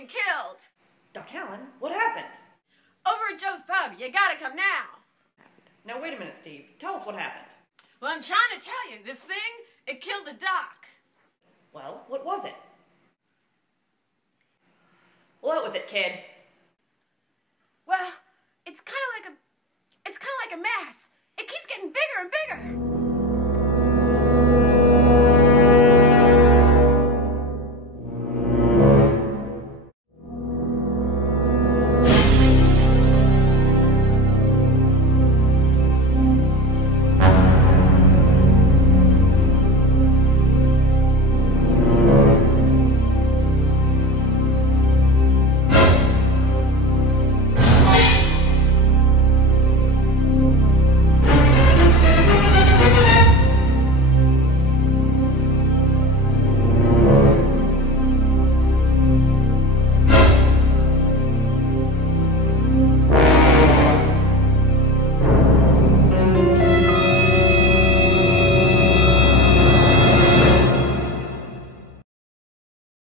fucking killed. Doc Allen, what happened? Over at Joe's Pub. You gotta come now. Now wait a minute, Steve. Tell us what happened. Well, I'm trying to tell you, this thing, it killed the doc. Well, what was it? Well, out with it, kid. Well, it's kind of like a mass. It keeps getting bigger and bigger.